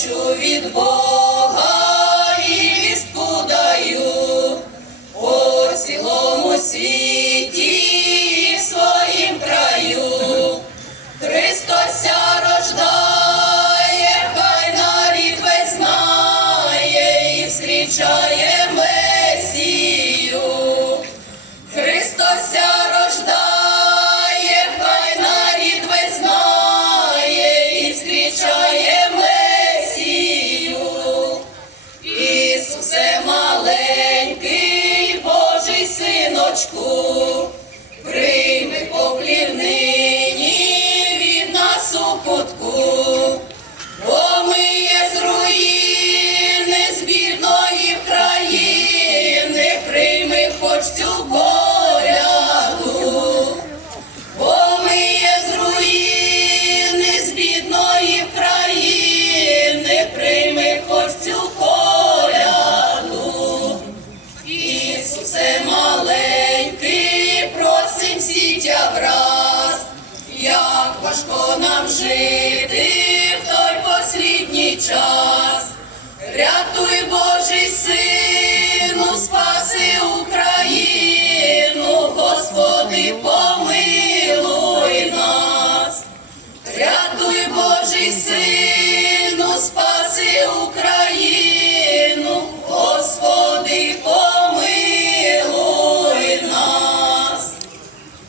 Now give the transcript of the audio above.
кличу від Бога і вістку даю по цілому світі і в своїм краю. Христося рождає, хай нарід весь знає і встрічає синочку, прийми по нині від нас у кутку, як важко нам жити в той послідній час. Рятуй Божий сину, спаси Україну, Господи, помилуй нас. Рятуй Божий сину,